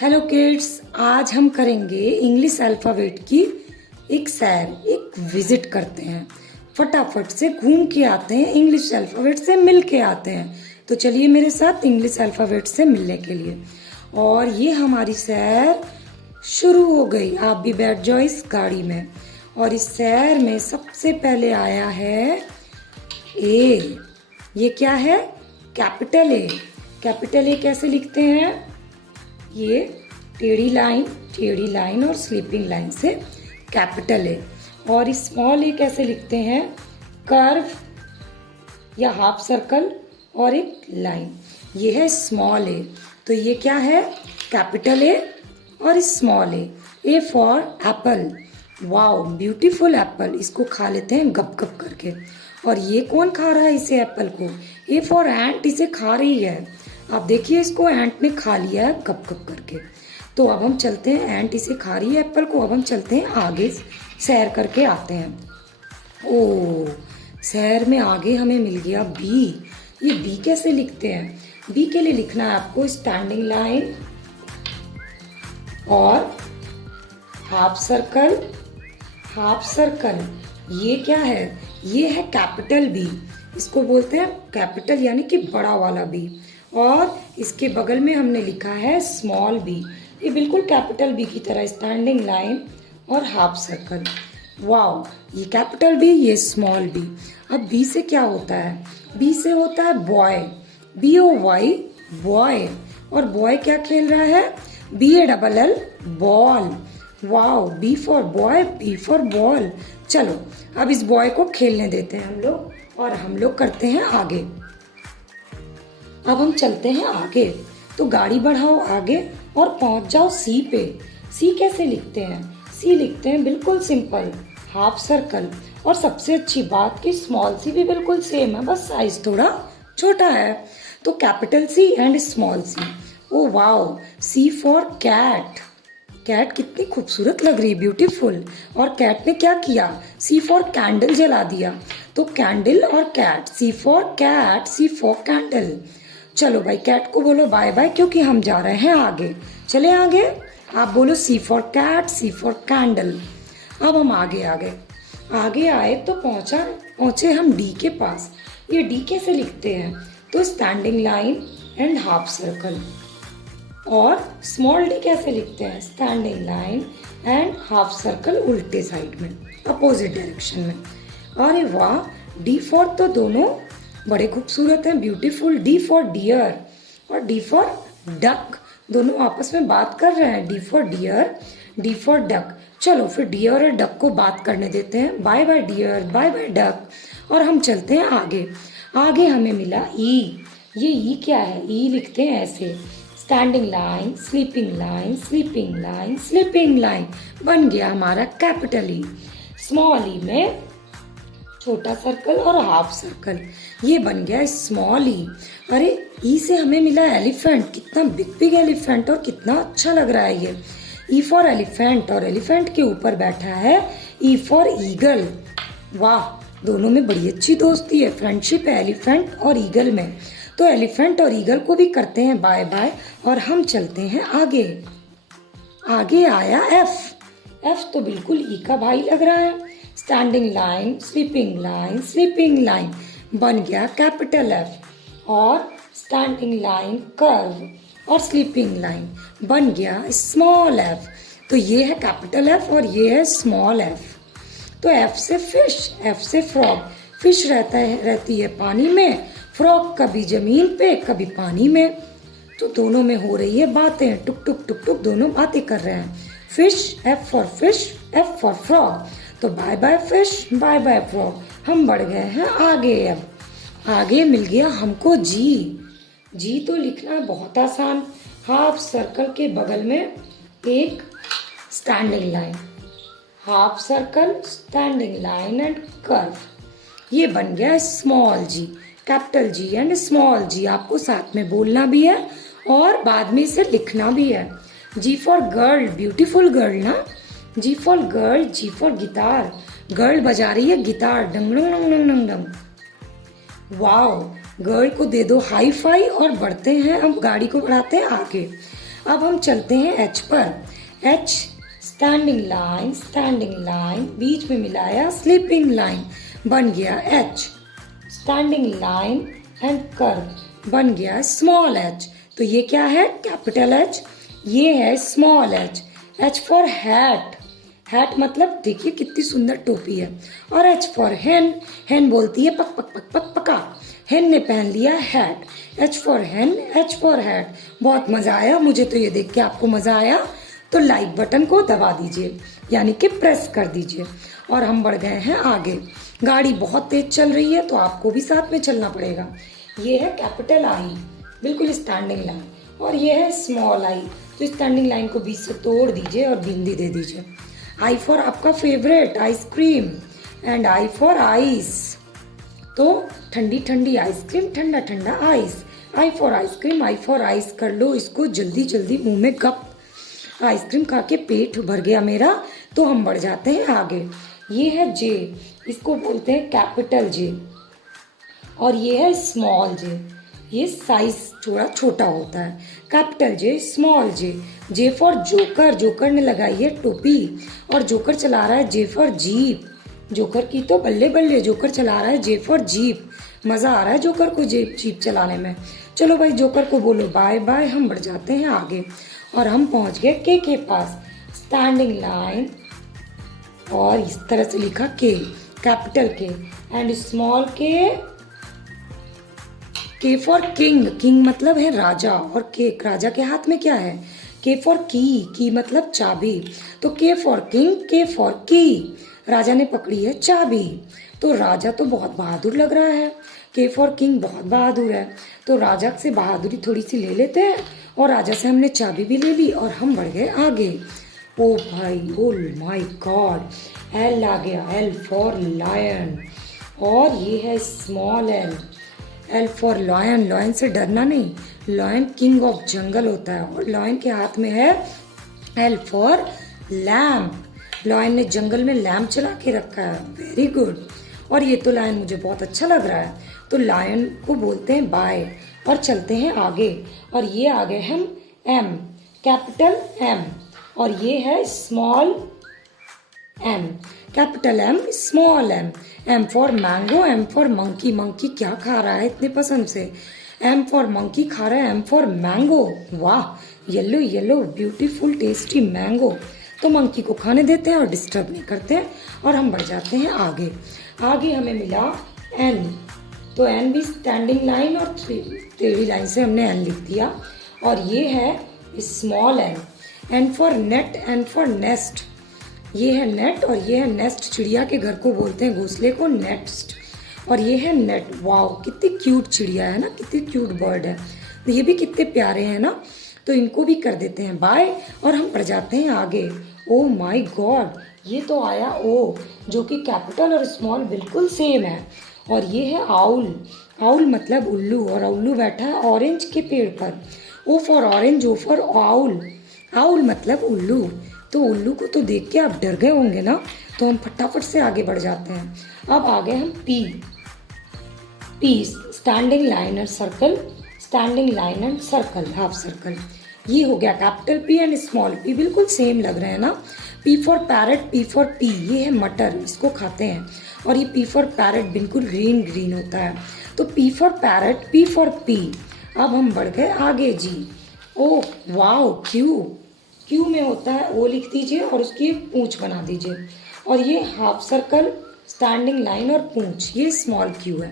Hello kids, आज हम करेंगे इंग्लिश अल्फ़ाबेट की एक सैर, एक विजिट करते हैं। फटाफट से घूम के आते हैं, इंग्लिश अल्फ़ाबेट से मिल के आते हैं। तो चलिए मेरे साथ इंग्लिश अल्फ़ाबेट से मिलने के लिए। और ये हमारी सैर शुरू हो गई। आप भी बैठ जाओ इस गाड़ी में। और इस सैर में सबसे पहले आया है ए। ये क्या है? Capital A. कैपिटल ए कैसे लिखते हैं? ये टेढ़ी लाइन और स्लीपिंग लाइन से कैपिटल ए। और स्मॉल ए कैसे लिखते हैं? कर्व या हाफ सर्कल और एक लाइन। ये है स्मॉल ए। तो ये क्या है? कैपिटल ए और small A. A for Apple. Wow, beautiful Apple. इसको खा लेते हैं गप गप करके। और ये कौन खा रहा है इसे, एप्पल को? ए फॉर एंट, इसे खा रही है। आप देखिए, इसको एंट ने खा लिया है गप गप करके। तो अब हम चलते हैं, एंट इसे खा रही है एप्पल को। अब हम चलते हैं आगे, सैर करके आते हैं। ओ, सैर में आगे हमें मिल गया बी। ये बी कैसे लिखते हैं? बी के लिए लिखना है आपको स्टैंडिंग लाइन और हाफ सर्कल। हाफ सर्कल ये क्या है? ये है कैपिटल बी। इसको बोलते हैं कैपिटल यानी कि बड़ा वाला बी। और इसके बगल में हमने लिखा है स्मॉल बी। ये बिल्कुल कैपिटल बी की तरह स्टैंडिंग लाइन और हाफ सर्कल। वाओ, ये कैपिटल बी, ये स्मॉल बी। अब बी से क्या होता है? बी से होता है बॉय। BOY, boy. और बॉय क्या खेल रहा है? BALL, ball. Wow, B for boy, B for ball. चलो अब इस बॉय को खेलने देते हैं हम लोग, और हम लोग करते हैं आगे। अब हम चलते हैं आगे। तो गाड़ी बढ़ाओ आगे और पहुंच जाओ सी पे। सी कैसे लिखते हैं? सी लिखते हैं बिल्कुल सिंपल, हाफ सर्कल। और सबसे अच्छी बात कि स्मॉल सी भी बिल्कुल सेम है, बस साइज थोड़ा छोटा है। तो capital C and small C. Oh wow, C for cat. Cat कितनी खूबसूरत लग रही है, ब्यूटीफुल। और कैट ने क्या किया? सी फॉर कैंडल जला दिया। तो कैंडल और cat, C for cat, C for candle. चलो भाई, कैट को बोलो बाय बाय, क्योंकि हम जा रहे हैं आगे। चले आगे। आप बोलो C for cat, C for candle. अब हम आगे आ गए। आगे आए तो पहुंचे हम डी के पास। ये डी कैसे लिखते हैं? तो standing line and half circle. और स्मॉल डी कैसे लिखते हैं? Standing line and half circle उल्टे साइड में, अपोजिट डायरेक्शन में। अरे वाह, डी फॉर तो दोनों बड़े खूबसूरत हैं, ब्यूटीफुल। डी फॉर डियर और डी फॉर डक, दोनों आपस में बात कर रहे हैं। D for deer, D for duck. चलो फिर डियर और डक को बात करने देते हैं। Bye bye deer, bye bye duck. और हम चलते हैं आगे। आगे हमें मिला ई। ये ई क्या है? ई लिखते हैं ऐसे, standing line, sleeping line, sleeping line, sleeping line. बन गया हमारा कैपिटल ई। स्मॉल ई में छोटा सर्कल और हाफ सर्कल। ये बन गया स्मॉल ई। अरे ई से हमें मिला एलिफेंट। कितना बिग बिग एलिफेंट, और कितना अच्छा लग रहा है ये। ई फॉर एलिफेंट, और एलिफेंट के ऊपर बैठा है ई फॉर ईगल। वाह, दोनों में बड़ी अच्छी दोस्ती है, फ्रेंडशिप है एलिफेंट और ईगल में। तो एलिफेंट और ईगल को भी करते हैं बाय बाय, और हम चलते हैं आगे। आगे आया एफ। एफ तो बिल्कुल ई का भाई लग रहा है। Standing line, sleeping line, sleeping line. बन गया कैपिटल एफ। और स्टैंडिंग लाइन, कर्व और स्लीपिंग लाइन। बन गया स्मॉल एफ। तो ये है कैपिटल एफ और ये है स्मॉल एफ। तो एफ से फिश, एफ से फ्रॉग। फिश रहती है पानी में, फ्रॉग कभी जमीन पे कभी पानी में। तो दोनों में हो रही है बातें, टुक टुक टुक टुक, दोनों बातें कर रहे हैं। Fish, F for fish, F for frog. तो bye bye fish, bye bye frog. हम बढ़ गए हैं आगे। अब आगे मिल गया हमको जी। जी तो लिखना बहुत आसान, हाफ सर्कल के बगल में एक standing line, half circle, standing line and curve. ये बन गया small G. Capital G and small G आपको साथ में बोलना भी है और बाद में इसे लिखना भी है। G for girl, beautiful girl ना। G for girl, G for guitar. Girl बजा रही है गिटार, डंग डंग डंग डंग डंग डंग। वाओ, गर्ल को दे दो हाई फाई और बढ़ते हैं, अब गाड़ी को बढ़ाते हैं आगे। अब हम चलते हैं एच पर। एच स्टैंडिंग लाइन, बीच में मिलाया स्लीपिंग लाइन, बन गया H. Standing line and curve, बन गया स्मॉल एच। तो ये क्या है? कैपिटल एच, ये है small H. H for hat, hat मतलब देखिए कितनी सुंदर टोपी है। और एच फॉर हेन, हेन बोलती है पक पक पक पक पका, हेन ने पहन लिया हैट। एच फॉर हेन, एच फॉर हैट। बहुत मजा आया, मुझे तो ये देख के आपको मजा आया तो लाइक बटन को दबा दीजिए, यानी कि प्रेस कर दीजिए। और हम बढ़ गए हैं आगे। गाड़ी बहुत तेज चल रही है तो आपको भी साथ में चलना पड़ेगा। ये है कैपिटल आई, बिल्कुल स्टैंडिंग लाइन, और ये है स्मॉल आई। तो स्टैंडिंग लाइन को बीच से तोड़ दीजिए और बिंदी दे दीजिए। आई फॉर आपका favourite ice cream, and I for ice, तो ठंडी ठंडी आइसक्रीम, ठंडा ठंडा ice. I for ice cream, I for ice कर लो इसको जल्दी जल्दी मुंह में गप। आइसक्रीम खा के पेट भर गया मेरा। तो हम बढ़ जाते हैं आगे। ये है जे, इसको बोलते हैं कैपिटल जे, और ये है स्मॉल जे। ये साइज थोड़ा छोटा होता है। Capital J, small J. J for joker, joker ने लगाई है टोपी और जोकर चला रहा है जे फॉर जीप। जोकर की तो बल्ले बल्ले, जोकर चला रहा है जे फॉर जीप। मजा आ रहा है जोकर को जीप चलाने में। चलो भाई जोकर को बोलो बाय बाय, हम बढ़ जाते हैं आगे। और हम पहुंच गए के पास। स्टैंडिंग लाइन, और इस तरह से लिखा के, कैपिटल के, एंड स्मॉल के फॉर किंग, किंग मतलब है राजा, और के राजा के हाथ में क्या है? के फॉर की मतलब चाबी। तो के फॉर किंग, के फॉर की, राजा ने पकड़ी है चाबी। तो राजा तो बहुत बहादुर लग रहा है। के फॉर किंग बहुत बहादुर है, तो राजा से बहादुरी थोड़ी सी ले लेते हैं, और राजा से हमने चाबी भी ले ली और हम बढ़ गए आगे। ओ भाई, ओ माय गॉड, एल आ गया, एल फॉर लायन, और ये है small L. L for lion, lion से डरना नहीं, लॉयन किंग ऑफ जंगल होता है, और लॉयन के हाथ में है एल फॉर लैम्प। लॉयन ने जंगल में लैम्प चला के रखा है, वेरी गुड। और ये तो लायन मुझे बहुत अच्छा लग रहा है, तो लायन को बोलते हैं बाय, और चलते हैं आगे। और ये आ गए हम एम, कैपिटल एम, और ये है small M, capital M, small M. M for mango, M for monkey, monkey क्या खा रहा है इतने पसंद से? एम फॉर मंकी खा रहा है एम फॉर मैंगो। वाह, yellow yellow beautiful tasty mango. तो मंकी को खाने देते हैं और डिस्टर्ब नहीं करते हैं, और हम बढ़ जाते हैं आगे। आगे हमें मिला एन, तो एन भी स्टैंडिंग लाइन और टेढ़ी लाइन से हमने एन लिख दिया। और ये है small N, N for net, N for nest. ये है नेट और ये है नेस्ट, चिड़िया के घर को बोलते हैं घोंसले को नेस्ट, और ये है नेट। वाओ, कितनी क्यूट चिड़िया है ना, कितनी क्यूट बर्ड है, ये भी कितने प्यारे हैं ना। तो इनको भी कर देते हैं बाय, और हम बढ़ जाते हैं आगे। ओ माय गॉड, ये तो आया ओ, जो कि कैपिटल और स्मॉल बिल्कुल सेम है। और ये है आउल, आउल मतलब उल्लू, और उल्लू बैठा है ऑरेंज के पेड़ पर। O for orange, O for owl, owl मतलब उल्लू। तो उल्लू को तो देख के आप डर गए होंगे ना, तो हम फटाफट से आगे बढ़ जाते हैं। अब आगे हम P, P standing line and circle, standing line and circle, half circle. ये हो गया capital P and small P, बिल्कुल सेम लग रहे हैं ना। P for parrot, P for P, ये है मटर, इसको खाते हैं। और ये पी फॉर पैरट बिल्कुल ग्रीन ग्रीन होता है, तो P for parrot, P for P. अब हम बढ़ गए आगे जी। ओ वाओ, क्यू, क्यू में होता है ओ, लिख दीजिए और उसकी एक पूंछ बना दीजिए। और ये हाफ सर्कल, स्टैंडिंग लाइन और पूंछ, ये स्मॉल क्यू है।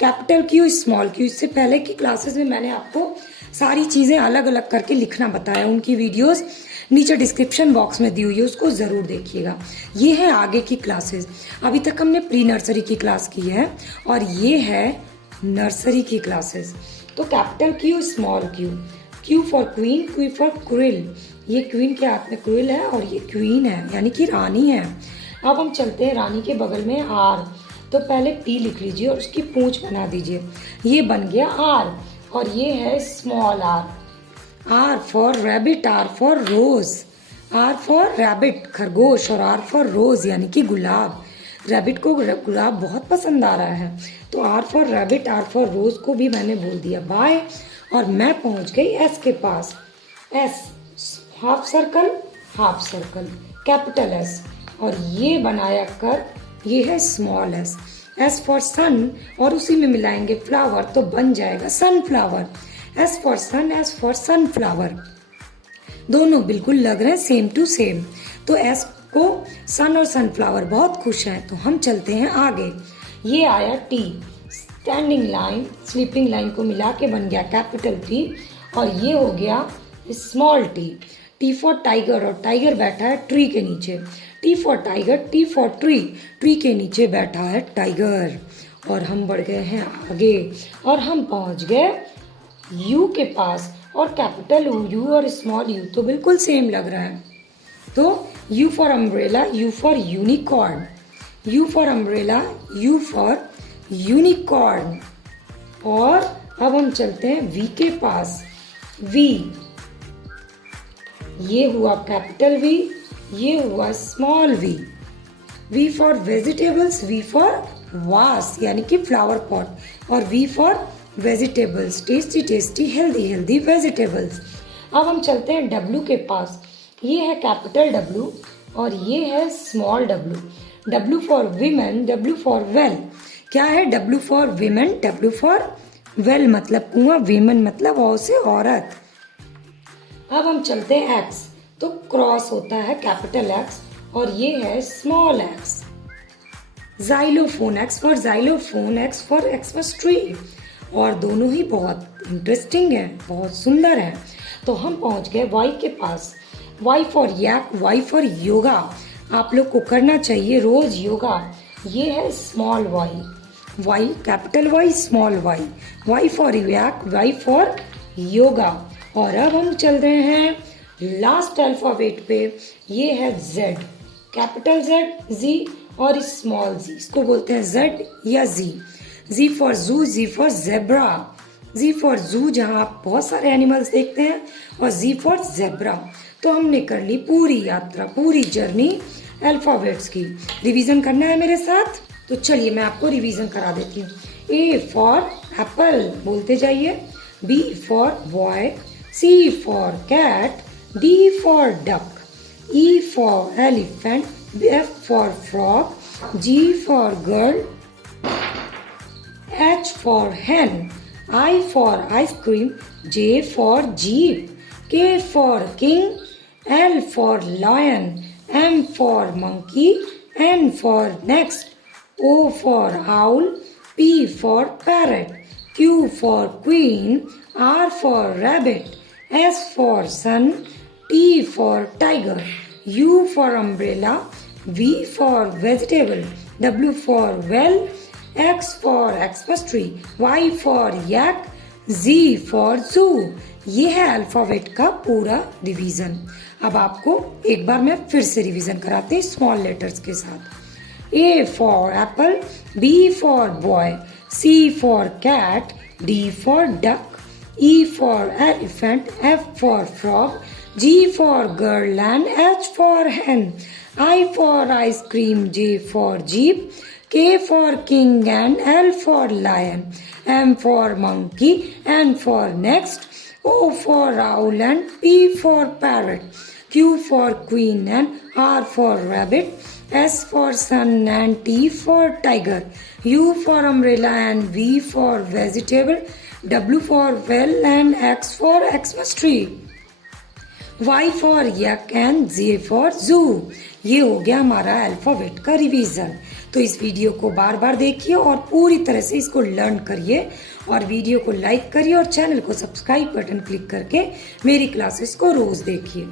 कैपिटल क्यू, स्मॉल क्यू, इससे पहले की क्लासेस में मैंने आपको सारी चीज़ें अलग अलग करके लिखना बताया, उनकी वीडियोस नीचे डिस्क्रिप्शन बॉक्स में दी हुई है, उसको ज़रूर देखिएगा। ये है आगे की क्लासेस, अभी तक हमने प्री नर्सरी की क्लास की है, और ये है नर्सरी की क्लासेस। तो capital Q, small Q, Q for queen, Q for quill, ये क्वीन के हाथ में क्विल है और ये क्वीन है, यानी कि रानी है। अब हम चलते हैं रानी के बगल में आर, तो पहले टी लिख लीजिए और उसकी पूंछ बना दीजिए, ये बन गया आर। और ये है small R, R for rabbit, R for rose, R for rabbit खरगोश, और आर फॉर रोज यानी कि गुलाब। रैबिट को गुलाब बहुत पसंद आ रहा है, तो R for rabbit, R for rose को भी मैंने बोल दिया बाय। और मैं पहुंच गई एस के पास। S half circle, capital S, और ये बनाया कर ये है small S. S for sun और उसी में मिलाएंगे फ्लावर तो बन जाएगा sunflower. S for sun, S for sunflower, दोनों बिल्कुल लग रहे हैं सेम टू सेम। तो एस को सन और सनफ्लावर बहुत खुश हैं, तो हम चलते हैं आगे। ये आया T, standing line sleeping line को मिला के बन गया कैपिटल टी, और ये हो गया small T. T for tiger, और टाइगर बैठा है ट्री के नीचे। T for tiger, T for tree, tree के नीचे बैठा है टाइगर। और हम बढ़ गए हैं आगे और हम पहुंच गए यू के पास, और कैपिटल यू और स्मॉल यू तो बिल्कुल सेम लग रहा है। तो you for umbrella, you for unicorn, you for umbrella, you for unicorn. और अब हम चलते हैं वी के पास। वी, ये हुआ कैपिटल वी, ये हुआ small V. V for vegetables, V for vase यानी कि फ्लावर पॉट, और V for vegetables, tasty tasty healthy healthy vegetables. अब हम चलते हैं डब्ल्यू के पास। ये है कैपिटल डब्ल्यू और ये है small W. W for women, W for well. क्या है W for women, W for well मतलब कुआं, विमेन मतलब औ से औरत। अब हम चलते हैं एक्स, तो क्रॉस होता है कैपिटल एक्स और ये है small x. Xylophone, x for xylophone, x for Xmas tree, और दोनों ही बहुत इंटरेस्टिंग है, बहुत सुंदर है। तो हम पहुंच गए वाई के पास। Y for yak, Y for yoga. आप लोग को करना चाहिए रोज योगा। ये है small Y, Y capital Y small Y. Y for yak, Y for yoga. और अब हम चल रहे हैं लास्ट अल्फाबेट पे। ये है जेड, कैपिटल जेड, जी और स्मॉल जी, इसको बोलते हैं जेड या जी। जी फॉर जू, जी फॉर जेब्रा। जी फॉर जू जहाँ आप बहुत सारे एनिमल्स देखते हैं, और जी फॉर जेब्रा। तो हमने कर ली पूरी यात्रा, पूरी जर्नी अल्फाबेट्स की। रिवीजन करना है मेरे साथ, तो चलिए मैं आपको रिवीजन करा देती हूँ। ए फॉर एप्पल बोलते जाइए, B for boy, C for cat, D for duck, E for elephant, F for frog, G for girl, H for hen, I for ice cream, J for jeep, K for king, L for lion, M for monkey, N for next, O for owl, P for parrot, Q for queen, R for rabbit, S for sun, T for tiger, U for umbrella, V for vegetable, W for well, X for Xmas tree, Y for yak, Z for zoo। ये है alphabet का पूरा revision. अब आपको एक बार मैं फिर से रिवीजन कराते हैं स्मॉल लेटर्स के साथ। A for apple, B for boy, C for cat, D for duck, E for elephant, F for frog, G for girl and H for hen, I for ice cream, J for jeep, K for king and L for lion, M for monkey, N for next, O for owl and P for parrot, Q for queen and R for rabbit, S for sun and T for tiger, U for umbrella and V for vegetable, W for well and X for Xmas tree, Y for yak and Z for zoo। ये हो गया हमारा alphabet का revision. तो इस video को बार बार देखिए और पूरी तरह से इसको लर्न करिए, और वीडियो को लाइक करिए और चैनल को सब्सक्राइब बटन क्लिक करके मेरी क्लासेस को रोज देखिए।